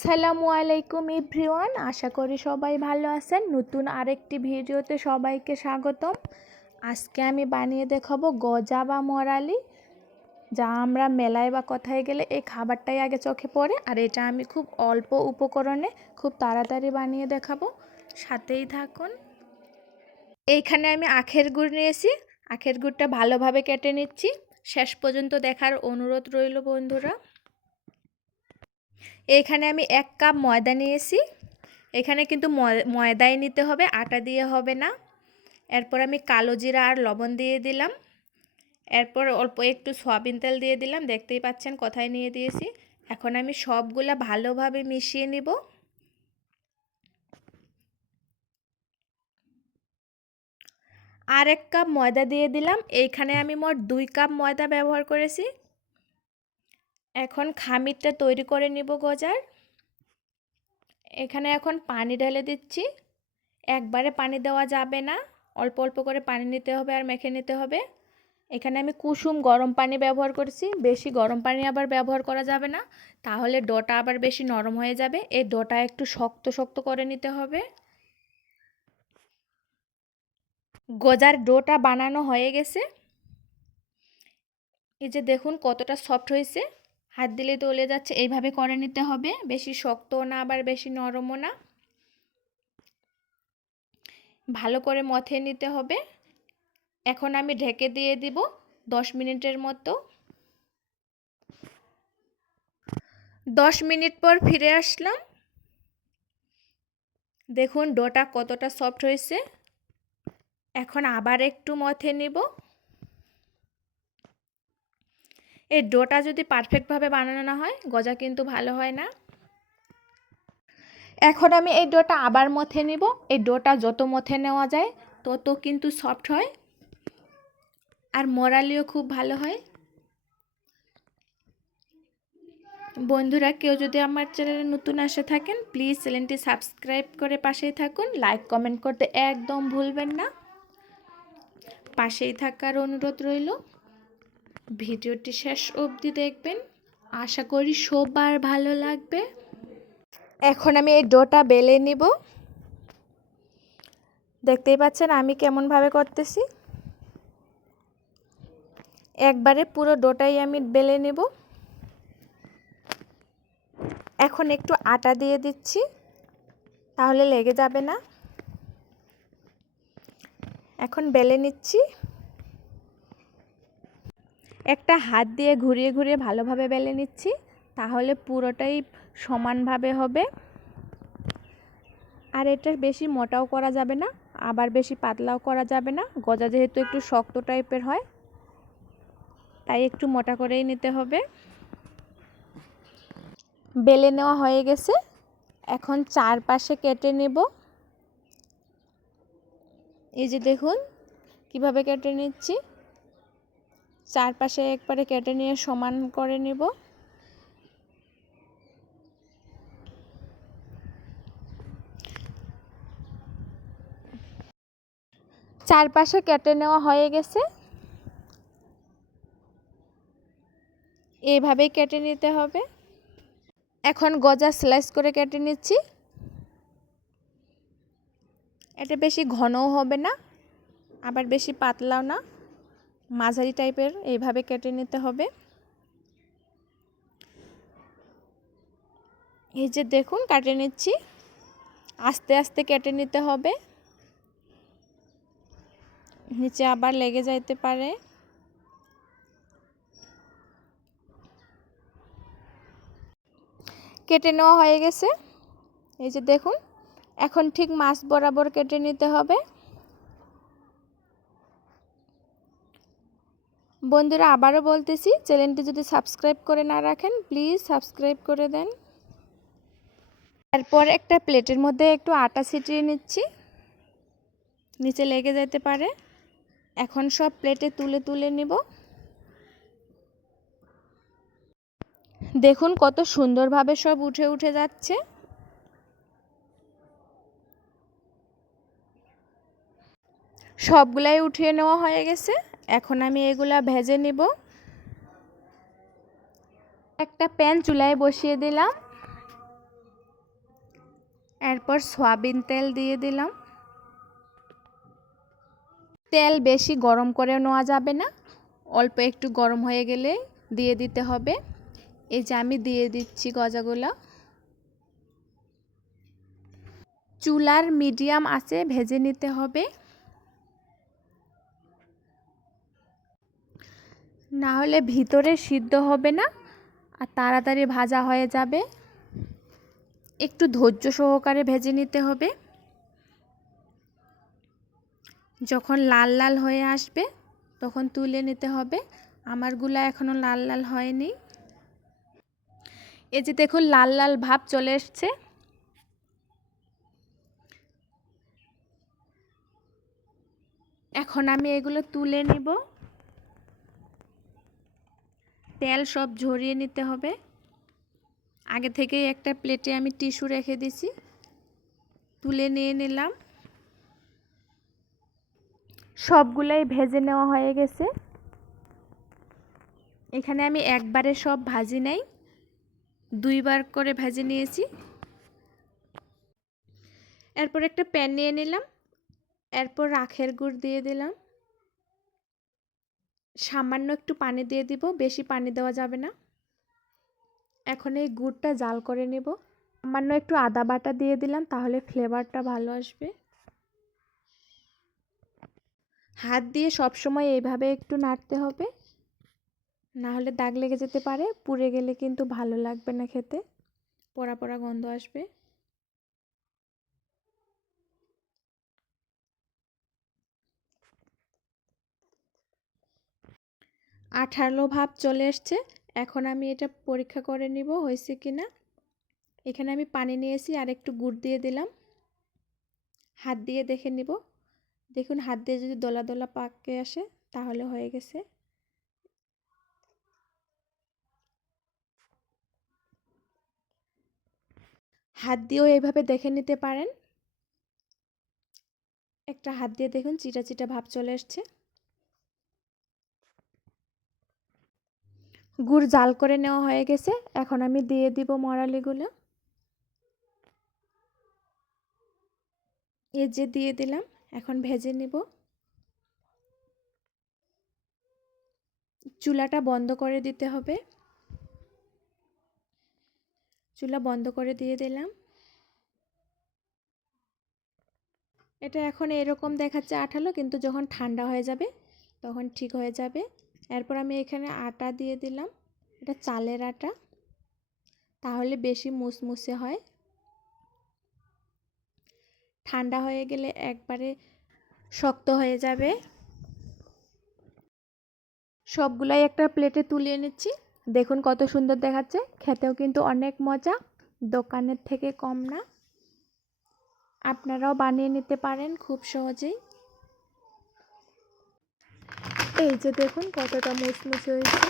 আসসালামু আলাইকুম এভরিওয়ান, আশা করি সবাই ভালো আছেন। নতুন আরেকটি ভিডিওতে সবাইকে স্বাগতম। আজকে আমি বানিয়ে দেখাবো গজা বা মরালি, যা আমরা মেলায় বা কোথায় গেলে এই খাবারটাই আগে চোখে পড়ে। আর এটা আমি খুব অল্প উপকরণে খুব তাড়াতাড়ি বানিয়ে দেখাবো। সাথেই থাকুন। এইখানে আমি আখের গুড় নিয়েছি। আখের গুড়টা ভালোভাবে কেটে নিচ্ছি। শেষ পর্যন্ত দেখার অনুরোধ রইল বন্ধুরা। এখানে আমি এক কাপ ময়দা নিয়েছি। এখানে কিন্তু ময়দাই নিতে হবে, আটা দিয়ে হবে না। এরপর আমি কালো জিরা আর লবণ দিয়ে দিলাম। এরপর অল্প একটু সয়াবিন তেল দিয়ে দিলাম, দেখতেই পাচ্ছেন কোথায় নিয়ে দিয়েছি। এখন আমি সবগুলা ভালোভাবে মিশিয়ে নিব। আর এক কাপ ময়দা দিয়ে দিলাম। এইখানে আমি মোট দুই কাপ ময়দা ব্যবহার করেছি। এখন খামিরটা তৈরি করে নিব গজার। এখানে এখন পানি ঢেলে দিচ্ছি। একবারে পানি দেওয়া যাবে না। অল্প অল্প করে পানি নিতে হবে আর মেখে নিতে হবে। এখানে আমি কুসুম গরম পানি ব্যবহার করছি। বেশি গরম পানি আবার ব্যবহার করা যাবে না। তাহলে ডোটা আবার বেশি নরম হয়ে যাবে। এই ডোটা একটু শক্ত শক্ত করে নিতে হবে। গজার ডোটা বানানো হয়ে গেছে। এই যে দেখুন কতটা সফট হয়েছে। হাত দিলে তলে যাচ্ছে, এইভাবে করে নিতে হবে। বেশি শক্তও না, আবার বেশি নরমও না। ভালো করে মথে নিতে হবে। এখন আমি ঢেকে দিয়ে দিব দশ মিনিটের মতো। দশ মিনিট পর ফিরে আসলাম। দেখুন ডোটা কতটা সফট হয়েছে। এখন আবার একটু মথে নিব। এই ডোটা যদি পারফেক্টভাবে বানানো না হয়, গজা কিন্তু ভালো হয় না। এখন আমি এই ডোটা আবার মথে নিব। এই ডোটা যত মথে নেওয়া যায়, তত কিন্তু সফট হয়। আর মরালিও খুব ভালো হয়। বন্ধুরা, কেউ যদি আমার চ্যানেলে নতুন আসে থাকেন প্লিজ চ্যানেলটি সাবস্ক্রাইব করে পাশেই থাকুন। লাইক কমেন্ট করতে একদম ভুলবেন না। পাশেই থাকার অনুরোধ রইল। ভিডিওটি শেষ অবধি দেখবেন। আশা করি সবার ভালো লাগবে। এখন আমি এই ডোটা বেলে নিব। দেখতেই পাচ্ছেন আমি কেমনভাবে করতেছি। একবারে পুরো ডোটাই আমি বেলে নেব। এখন একটু আটা দিয়ে দিচ্ছি, তাহলে লেগে যাবে না। এখন বেলে নিচ্ছি। একটা হাত দিয়ে ঘুরিয়ে ঘুরিয়ে ভালোভাবে বেলে নিচ্ছি, তাহলে পুরোটাই সমানভাবে হবে। আর এটা বেশি মোটাও করা যাবে না, আবার বেশি পাতলাও করা যাবে না, গজা যেহেতু একটু শক্ত টাইপের হয়, তাই একটু মোটা করেই নিতে হবে। বেলে নেওয়া হয়ে গেছে, এখন চারপাশে কেটে নেব। এই যে দেখুন, কীভাবে কেটে নিচ্ছি। চারপাশে একবারে কেটে নিয়ে সমান করে নেব। চারপাশে কেটে নেওয়া হয়ে গেছে। এইভাবেই কেটে নিতে হবে। এখন গজা স্লাইস করে কেটে নিচ্ছি। এটা বেশি ঘনও হবে না, আবার বেশি পাতলাও না। মাঝারি টাইপের এইভাবে কেটে নিতে হবে। এই যে দেখুন, কাটে নিচ্ছি। আস্তে আস্তে কেটে নিতে হবে। নিচে আবার লেগে যাইতে পারে। কেটে নেওয়া হয়ে গেছে। এই যে দেখুন, এখন ঠিক মাছ বরাবর কেটে নিতে হবে। বন্ধুরা আবারও বলতেছি, চ্যানেলটি যদি সাবস্ক্রাইব করে না রাখেন, প্লিজ সাবস্ক্রাইব করে দেন। তারপর একটা প্লেটের মধ্যে একটু আটা ছিটিয়ে নিচ্ছি। নিচে লেগে যেতে পারে। এখন সব প্লেটে তুলে তুলে নিব। দেখুন কত সুন্দরভাবে সব উঠে উঠে যাচ্ছে। সবগুলাই উঠিয়ে নেওয়া হয়ে গেছে। এখন আমি এগুলা ভেজে নিব। একটা প্যান চুলায় বসিয়ে দিলাম। এরপর সয়াবিন তেল দিয়ে দিলাম। তেল বেশি গরম করে নেওয়া যাবে না, অল্প একটু গরম হয়ে গেলে দিয়ে দিতে হবে। এই যে আমি দিয়ে দিচ্ছি গজাগুলো। চুলার মিডিয়াম আছে, ভেজে নিতে হবে। না হলে ভিতরে সিদ্ধ হবে না আর তাড়াতাড়ি ভাজা হয়ে যাবে। একটু ধৈর্য সহকারে ভেজে নিতে হবে। যখন লাল লাল হয়ে আসবে তখন তুলে নিতে হবে। আমারগুলা এখনও লাল লাল হয়নি। এই যে দেখুন লাল লাল ভাব চলে এসছে। এখন আমি এগুলো তুলে নিব। তেল সব ঝরিয়ে নিতে হবে। আগে থেকেই একটা প্লেটে আমি টিস্যু রেখে দিছি। তুলে নিয়ে নিলাম। সবগুলাই ভেজে নেওয়া হয়ে গেছে। এখানে আমি একবারে সব ভাজি নাই। দুইবার করে ভেজে নিয়েছি। এরপর একটা প্যান নিয়ে নিলাম। এরপর রাখের গুড় দিয়ে দিলাম। সামান্য একটু পানি দিয়ে দিব, বেশি পানি দেওয়া যাবে না। এখন এই গুড়টা জাল করে নেব। সামান্য একটু আদা বাটা দিয়ে দিলাম, তাহলে ফ্লেভারটা ভালো আসবে। হাত দিয়ে সব সময় এইভাবে একটু নাড়তে হবে। না হলে দাগ লেগে যেতে পারে, পুড়ে গেলে কিন্তু ভালো লাগবে না খেতে। পোড়া পোড়া গন্ধ আসবে। আঠালো ভাব চলে এসছে। এখন আমি এটা পরীক্ষা করে নিব, হয়েছে কি না। এখানে আমি পানি নিয়েছি, আর একটু গুড় দিয়ে দিলাম। হাত দিয়ে দেখে নিব। দেখুন, হাত দিয়ে যদি দোলা দোলা পাকে আসে, তাহলে হয়ে গেছে। হাত দিয়েও এইভাবে দেখে নিতে পারেন। একটা হাত দিয়ে দেখুন, চিটা চিটা ভাব চলে এসছে। গুড় জাল করে নেওয়া হয়ে গেছে। এখন আমি দিয়ে দিব মরালিগুলো। এই যে দিয়ে দিলাম, এখন ভেজে নিব। চুলাটা বন্ধ করে দিতে হবে। চুলা বন্ধ করে দিয়ে দিলাম। এটা এখন এরকম দেখাচ্ছে আঠালো, কিন্তু যখন ঠান্ডা হয়ে যাবে, তখন ঠিক হয়ে যাবে। এরপর আমি এখানে আটা দিয়ে দিলাম। এটা চালের আটা। তাহলে বেশি মুসমুসে হয়। ঠান্ডা হয়ে গেলে একবারে শক্ত হয়ে যাবে। সবগুলাই একটা প্লেটে তুলিয়ে নিচ্ছি। দেখুন কত সুন্দর দেখাচ্ছে। খেতেও কিন্তু অনেক মজা। দোকানের থেকে কম না। আপনারাও বানিয়ে নিতে পারেন খুব সহজেই। এই যে দেখুন কতটা মুচমুচে হয়েছে।